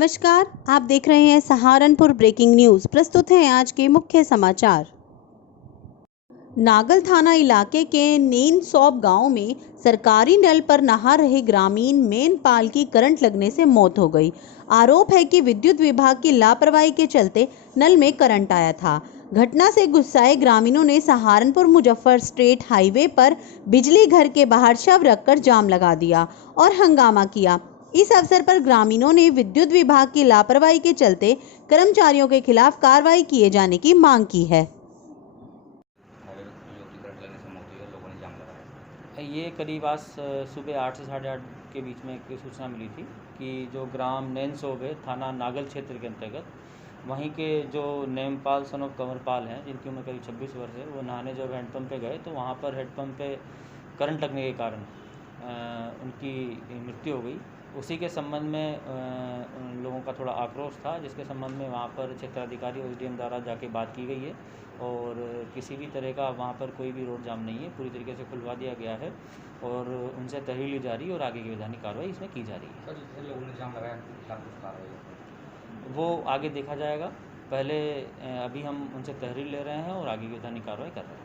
नमस्कार, आप देख रहे हैं सहारनपुर ब्रेकिंग न्यूज़। प्रस्तुत हैं आज के मुख्य समाचार। नागल थाना इलाके के नेनसौब गांव में सरकारी नल पर नहा रहे ग्रामीण मेनपाल की करंट लगने से मौत हो गई। आरोप है कि विद्युत विभाग की लापरवाही के चलते नल में करंट आया था। घटना से गुस्साए ग्रामीणों ने सहारनपुर मुजफ्फर स्टेट हाईवे पर बिजली घर के बाहर शव रखकर जाम लगा दिया और हंगामा किया। इस अवसर पर ग्रामीणों ने विद्युत विभाग की लापरवाही के चलते कर्मचारियों के खिलाफ कार्रवाई किए जाने की मांग की है। ये करीब आज सुबह 8 से 8:30 के बीच में एक सूचना मिली थी कि जो ग्राम नेनसौब है, थाना नागल क्षेत्र के अंतर्गत, वहीं के जो नेमपाल सन ऑफ कंवरपाल हैं, जिनकी उम्र करीब 26 वर्ष है, वो नहाने जब हैंडपम्प पे गए तो वहाँ पर हैंडपम्प पे करंट लगने के कारण उनकी मृत्यु हो गई। उसी के संबंध में उन लोगों का थोड़ा आक्रोश था, जिसके संबंध में वहाँ पर क्षेत्राधिकारी OSDM द्वारा जाके बात की गई है और किसी भी तरह का वहाँ पर कोई भी रोड जाम नहीं है, पूरी तरीके से खुलवा दिया गया है और उनसे तहरीर ली जा रही है और आगे की वैधानिक कार्रवाई इसमें की जा रही है। सर, जिन लोगों ने जाम लगाया उनके खिलाफ कुछ कार्रवाई वो आगे देखा जाएगा। पहले अभी हम उनसे तहरीर ले रहे हैं और आगे की वैधानिक कार्रवाई कर रहे हैं।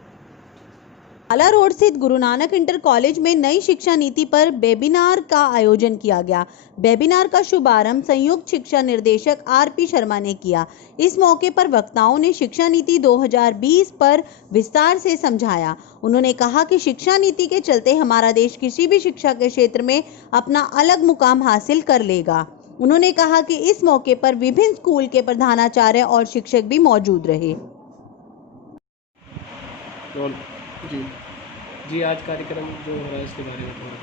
आला रोड स्थित गुरु नानक इंटर कॉलेज में नई शिक्षा नीति पर वेबिनार का आयोजन किया गया। वेबिनार का शुभारंभ संयुक्त शिक्षा निर्देशक RP शर्मा ने किया। इस मौके पर वक्ताओं ने शिक्षा नीति 2020 पर विस्तार से समझाया। उन्होंने कहा कि शिक्षा नीति के चलते हमारा देश किसी भी शिक्षा के क्षेत्र में अपना अलग मुकाम हासिल कर लेगा। उन्होंने कहा कि इस मौके पर विभिन्न स्कूल के प्रधानाचार्य और शिक्षक भी मौजूद रहे। जी आज कार्यक्रम जो हो रहा है इसके बारे में थोड़ा।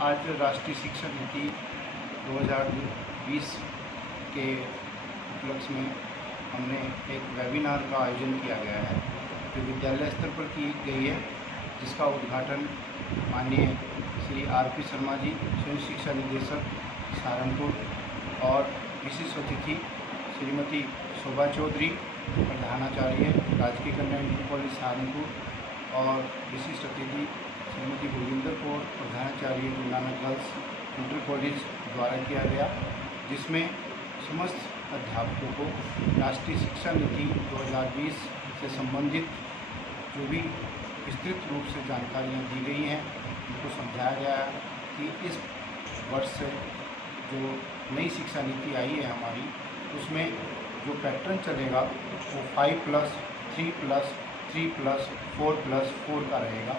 आज राष्ट्रीय शिक्षा नीति 2020 के उपलक्ष्य में हमने एक वेबिनार का आयोजन किया गया है जो विद्यालय स्तर पर की गई है, जिसका उद्घाटन माननीय श्री RP शर्मा जी, संयुक्त शिक्षा निदेशक सहारनपुर, और विशिष्ट अतिथि श्रीमती शोभा चौधरी, प्रधानाचार्य राजकीय कन्या इंटर कॉलेज सहारनपुर, और विशिष्ट अतिथि श्रीमती गोविंदर कौर, प्रधानाचार्य Guru Nanak girls inter college द्वारा किया गया, जिसमें समस्त अध्यापकों को राष्ट्रीय शिक्षा नीति 2020 से संबंधित जो भी विस्तृत रूप से जानकारियाँ दी गई हैं उनको समझाया गया कि इस वर्ष से जो नई शिक्षा नीति आई है हमारी, उसमें जो पैटर्न चलेगा वो 5+3+3+4+4 का रहेगा।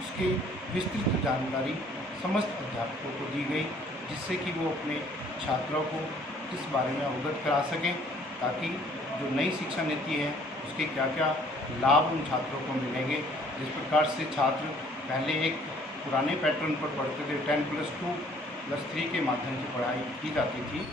उसकी विस्तृत जानकारी समस्त अध्यापकों को दी गई, जिससे कि वो अपने छात्रों को इस बारे में अवगत करा सकें, ताकि जो नई शिक्षा नीति है उसके क्या क्या लाभ उन छात्रों को मिलेंगे। जिस प्रकार से छात्र पहले एक पुराने पैटर्न पर पढ़ते थे, 10+2+3 के माध्यम से पढ़ाई की जाती थी।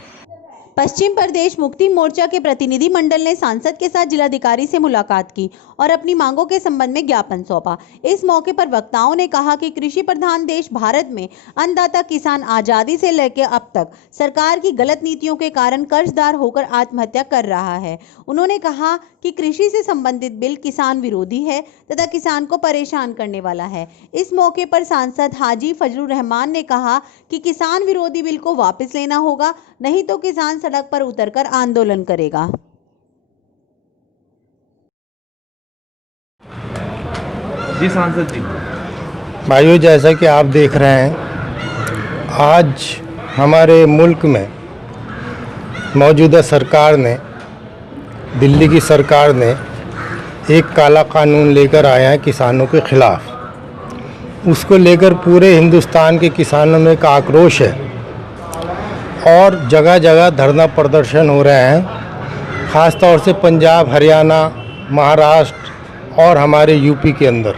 पश्चिम प्रदेश मुक्ति मोर्चा के प्रतिनिधि मंडल ने सांसद के साथ जिलाधिकारी से मुलाकात की और अपनी मांगों के संबंध में ज्ञापन सौंपा। इस मौके पर वक्ताओं ने कहा कि कृषि प्रधान देश भारत में अन्नदाता किसान आजादी से लेकर अब तक सरकार की गलत नीतियों के कारण कर्जदार होकर आत्महत्या कर रहा है। उन्होंने कहा कि कृषि से संबंधित बिल किसान विरोधी है तथा किसान को परेशान करने वाला है। इस मौके पर सांसद हाजी फजलुर रहमान ने कहा कि किसान विरोधी बिल को वापस लेना होगा, नहीं तो किसान सड़क पर उतरकर आंदोलन करेगा। जी सांसद जी। भाइयों, जैसा कि आप देख रहे हैं, आज हमारे मुल्क में मौजूदा सरकार ने, दिल्ली की सरकार ने एक काला कानून लेकर आया है किसानों के खिलाफ। उसको लेकर पूरे हिंदुस्तान के किसानों में एक आक्रोश है और जगह जगह धरना प्रदर्शन हो रहे हैं, ख़ास तौर से पंजाब, हरियाणा, महाराष्ट्र और हमारे यूपी के अंदर।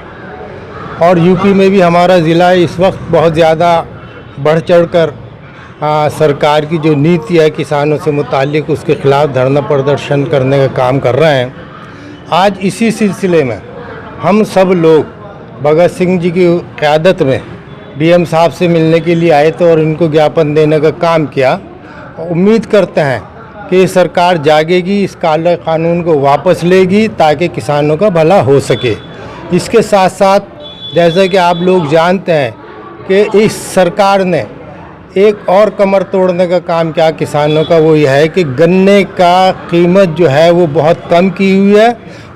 और यूपी में भी हमारा ज़िला इस वक्त बहुत ज़्यादा बढ़ चढ़कर सरकार की जो नीति है किसानों से मुताल्लिक, उसके ख़िलाफ़ धरना प्रदर्शन करने का काम कर रहे हैं। आज इसी सिलसिले में हम सब लोग भगत सिंह जी की क़यादत में DM साहब से मिलने के लिए आए थे और इनको ज्ञापन देने का काम किया। उम्मीद करते हैं कि ये सरकार जागेगी, इस काले कानून को वापस लेगी ताकि किसानों का भला हो सके। इसके साथ साथ जैसा कि आप लोग जानते हैं कि इस सरकार ने एक और कमर तोड़ने का काम क्या किसानों का, वो यह है कि गन्ने का कीमत जो है वो बहुत कम की हुई है,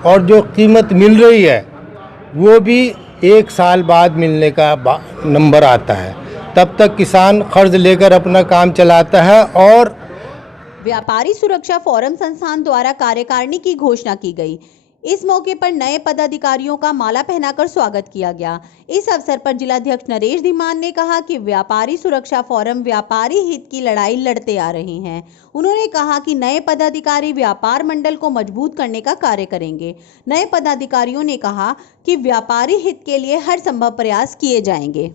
और जो कीमत मिल रही है वो भी 1 साल बाद मिलने का नंबर आता है। तब तक किसान कर्ज लेकर अपना काम चलाता है। और व्यापारी सुरक्षा फोरम संस्थान द्वारा कार्यकारिणी की घोषणा की गई। इस मौके पर नए पदाधिकारियों का माला पहनाकर स्वागत किया गया। इस अवसर पर जिलाध्यक्ष नरेश धीमान ने कहा कि व्यापारी सुरक्षा फोरम व्यापारी हित की लड़ाई लड़ते आ रहे हैं। उन्होंने कहा कि नए पदाधिकारी व्यापार मंडल को मजबूत करने का कार्य करेंगे। नए पदाधिकारियों ने कहा कि व्यापारी हित के लिए हर संभव प्रयास किए जाएंगे।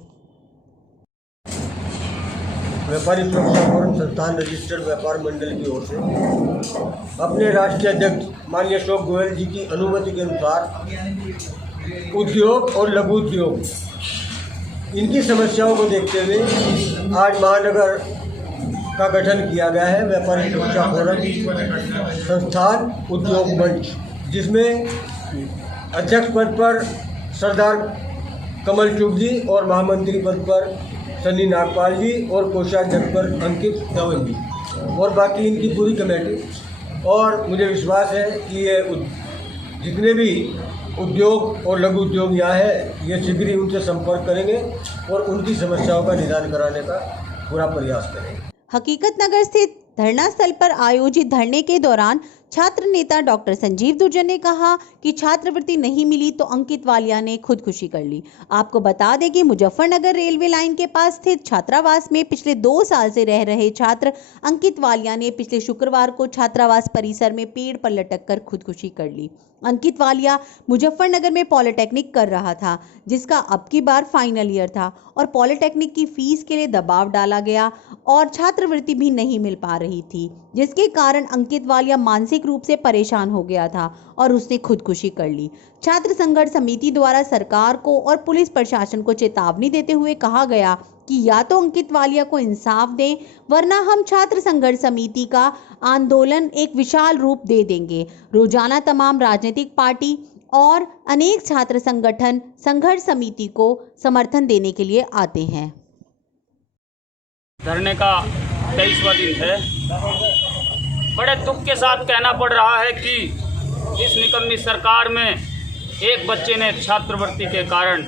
व्यापारी सुरक्षा फोरम संस्थान रजिस्टर्ड व्यापार मंडल की ओर से अपने राष्ट्रीय अध्यक्ष माननीय अशोक गोयल जी की अनुमति के अनुसार उद्योग और लघु उद्योग इनकी समस्याओं को देखते हुए आज महानगर का गठन किया गया है व्यापारी सुरक्षा फोरम संस्थान उद्योग मंच, जिसमें अध्यक्ष पद पर सरदार कमल चुग जी और महामंत्री पद पर सन्नी नागपाल जी और कोषाध्यक्ष पर अंकित धवन जी और बाकी इनकी पूरी कमेटी। और मुझे विश्वास है कि ये जितने भी उद्योग और लघु उद्योग यहाँ है ये शीघ्र ही उनसे संपर्क करेंगे और उनकी समस्याओं का निदान कराने का पूरा प्रयास करेंगे। हकीकत नगर स्थित धरना स्थल पर आयोजित धरने के दौरान छात्र नेता डॉक्टर संजीव दुर्जन ने कहा कि छात्रवृत्ति नहीं मिली तो अंकित वालिया ने खुदकुशी कर ली। आपको बता दें कि मुजफ्फरनगर रेलवे लाइन के पास स्थित छात्रावास में पिछले 2 साल से रह रहे छात्र अंकित वालिया ने पिछले शुक्रवार को छात्रावास परिसर में पेड़ पर लटक कर खुदकुशी कर ली। अंकित वालिया मुजफ्फरनगर में पॉलिटेक्निक कर रहा था, जिसका अब की बार फाइनल ईयर था और पॉलिटेक्निक की फीस के लिए दबाव डाला गया और छात्रवृत्ति भी नहीं मिल पा रही थी, जिसके कारण अंकित वालिया मानसिक रूप से परेशान हो गया था और उसने खुदकुशी कर ली। छात्र संघर्ष समिति द्वारा सरकार को और पुलिस प्रशासन को चेतावनी देते हुए कहा गया कि या तो अंकित वालिया को इंसाफ दें, वरना हम छात्र संघर्ष समिति का आंदोलन एक विशाल रूप दे देंगे। रोजाना तमाम राजनीतिक पार्टी और अनेक छात्र संगठन संघर्ष समिति को समर्थन देने के लिए आते हैं। धरने का 23वां दिन है। बड़े दुख के साथ कहना पड़ रहा है कि इस निकम्मी सरकार में एक बच्चे ने छात्रवृत्ति के कारण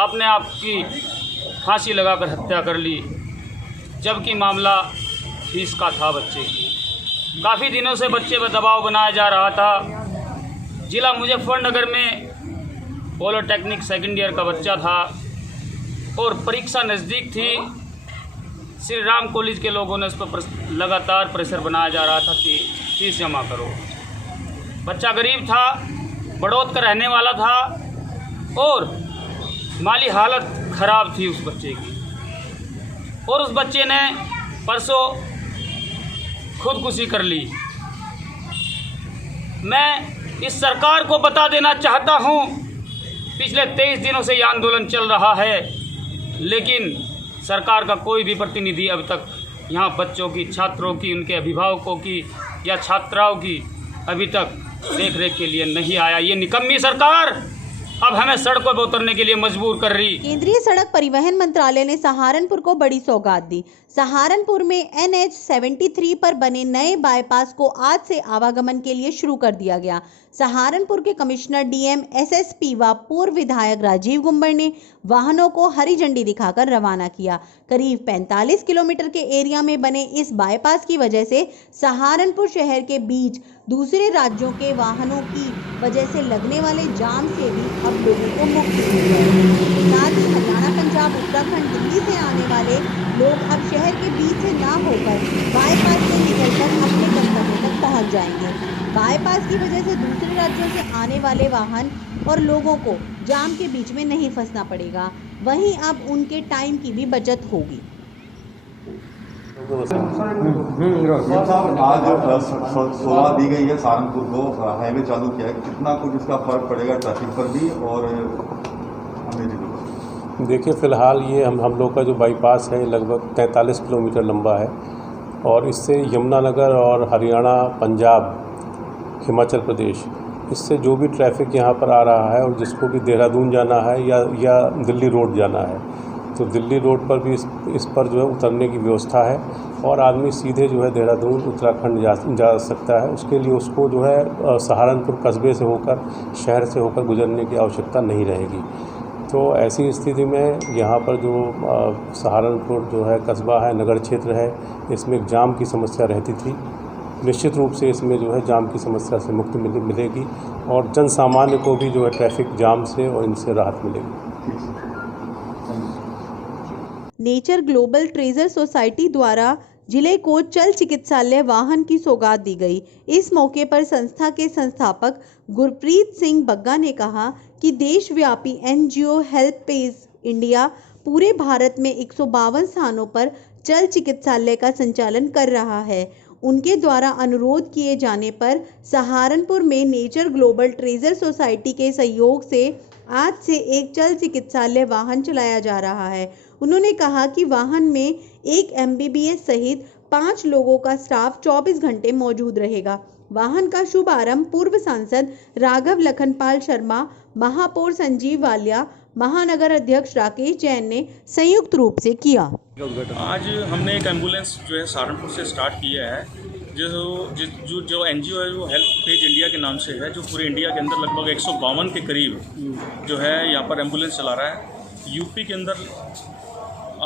अपने आप की फांसी लगाकर हत्या कर ली, जबकि मामला फीस का था बच्चे की। काफ़ी दिनों से बच्चे पर दबाव बनाया जा रहा था। जिला मुजफ्फरनगर में पॉलिटेक्निक सेकेंड ईयर का बच्चा था और परीक्षा नज़दीक थी। श्री राम कॉलेज के लोगों ने उस पर लगातार प्रेशर बनाया जा रहा था कि फीस जमा करो। बच्चा गरीब था, बड़ौद का रहने वाला था और माली हालत ख़राब थी उस बच्चे की, और उस बच्चे ने परसों खुदकुशी कर ली। मैं इस सरकार को बता देना चाहता हूं, पिछले 23 दिनों से ये आंदोलन चल रहा है, लेकिन सरकार का कोई भी प्रतिनिधि अब तक यहाँ बच्चों की, छात्रों की, उनके अभिभावकों की या छात्राओं की अभी तक देख रेख के लिए नहीं आया। ये निकम्मी सरकार अब हमें सड़कों पर उतरने के लिए मजबूर कर रही। केंद्रीय सड़क परिवहन मंत्रालय ने सहारनपुर को बड़ी सौगात दी। सहारनपुर में NH 73 पर बने नए बाईपास को आज से आवागमन के लिए शुरू कर दिया गया। सहारनपुर के कमिश्नर DM SSP व पूर्व विधायक राजीव गुम्बर ने वाहनों को हरी झंडी दिखाकर रवाना किया। करीब 45 किलोमीटर के एरिया में बने इस बाईपास की वजह से सहारनपुर शहर के बीच दूसरे राज्यों के वाहनों की वजह से लगने वाले जाम से भी अब लोगों को मुक्ति मिल है। साथ ही हरियाणा, पंजाब, उत्तराखंड, दिल्ली से आने वाले लोग अब शहर के बीच से ना होकर बाईपास से निकलकर अपने गंतव्य तक पहुंच जाएंगे। बाईपास की वजह से दूसरे राज्यों से आने वाले वाहन और लोगों को जाम के बीच में नहीं फंसना पड़ेगा। वहीं अब उनके टाइम की भी बचत होगी। साहब, आज सोलह दी गई है, सहारनपुर को हाईवे चालू किया है, कितना कुछ इसका फर्क पड़ेगा ट्रैफिक पर भी और हमें? देखिए, फ़िलहाल ये हम लोग का जो बाईपास है लगभग 43 किलोमीटर लंबा है और इससे यमुनानगर और हरियाणा, पंजाब, हिमाचल प्रदेश, इससे जो भी ट्रैफिक यहाँ पर आ रहा है और जिसको भी देहरादून जाना है या दिल्ली रोड जाना है, तो दिल्ली रोड पर भी इस पर जो है उतरने की व्यवस्था है और आदमी सीधे जो है देहरादून उत्तराखंड जा सकता है। उसके लिए उसको जो है सहारनपुर कस्बे से होकर शहर से होकर गुजरने की आवश्यकता नहीं रहेगी। तो ऐसी स्थिति में यहाँ पर जो सहारनपुर जो है कस्बा है, नगर क्षेत्र है, इसमें जाम की समस्या रहती थी। निश्चित रूप से इसमें जो है जाम की समस्या से मुक्ति मिलेगी और जन सामान्य को भी जो है ट्रैफिक जाम से और इनसे राहत मिलेगी। नेचर ग्लोबल ट्रेजर सोसाइटी द्वारा जिले को चल चिकित्सालय वाहन की सौगात दी गई। इस मौके पर संस्था के संस्थापक गुरप्रीत सिंह बग्गा ने कहा कि देशव्यापी एनजीओ हेल्पेज इंडिया पूरे भारत में 152 स्थानों पर चल चिकित्सालय का संचालन कर रहा है। उनके द्वारा अनुरोध किए जाने पर सहारनपुर में नेचर ग्लोबल ट्रेजर सोसाइटी के सहयोग से आज से एक चल चिकित्सालय वाहन चलाया जा रहा है। उन्होंने कहा कि वाहन में एक MBBS सहित 5 लोगों का स्टाफ 24 घंटे मौजूद रहेगा। वाहन का शुभारंभ पूर्व सांसद राघव लखनपाल शर्मा, महापौर संजीव वालिया, महानगर अध्यक्ष राकेश जैन ने संयुक्त रूप से किया। आज हमने एक एम्बुलेंस जो है सहारनपुर से स्टार्ट किया है, जो NGO है वो हेल्प पेज इंडिया के नाम से है, जो पूरे इंडिया के अंदर लगभग 152 के करीब जो है यहाँ पर एम्बुलेंस चला रहा है। यूपी के अंदर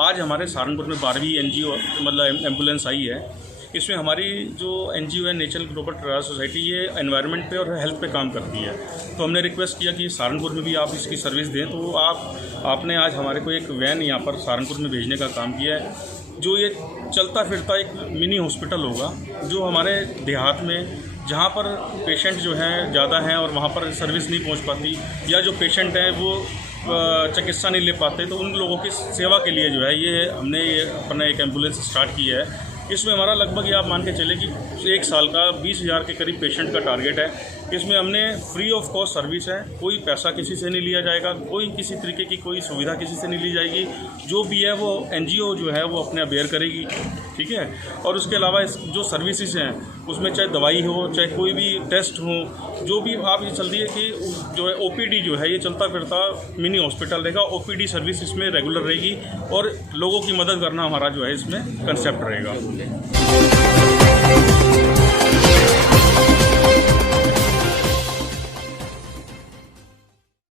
आज हमारे सहारनपुर में 12वीं NGO मतलब एम्बुलेंस आई है। इसमें हमारी जो NGO है नेचर ग्लोबल ट्रेजर सोसाइटी, ये एनवायरनमेंट पे और हेल्थ पे काम करती है। तो हमने रिक्वेस्ट किया कि सहारनपुर में भी आप इसकी सर्विस दें, तो आपने आज हमारे को एक वैन यहाँ पर सहारनपुर में भेजने का काम किया है, जो ये चलता फिरता एक मिनी हॉस्पिटल होगा, जो हमारे देहात में जहाँ पर पेशेंट जो हैं ज़्यादा हैं और वहाँ पर सर्विस नहीं पहुँच पाती, या जो पेशेंट हैं वो चिकित्सा नहीं ले पाते, तो उन लोगों की सेवा के लिए जो है ये हमने अपना एक एम्बुलेंस स्टार्ट किया है। इसमें हमारा लगभग ये आप मान के चले कि 1 साल का 20,000 के करीब पेशेंट का टारगेट है। इसमें हमने फ्री ऑफ कॉस्ट सर्विस है, कोई पैसा किसी से नहीं लिया जाएगा, कोई किसी तरीके की कोई सुविधा किसी से नहीं ली जाएगी। जो भी है वो NGO जो है वो अपने बेयर करेगी, ठीक है। और उसके अलावा जो सर्विसेज हैं उसमें चाहे दवाई हो, चाहे कोई भी टेस्ट हो, जो भी आप ये चल रही है कि जो है OPD जो है ये चलता फिरता मिनी हॉस्पिटल रहेगा। OPD सर्विस इसमें रेगुलर रहेगी और लोगों की मदद करना हमारा जो है इसमें कंसेप्ट रहेगा।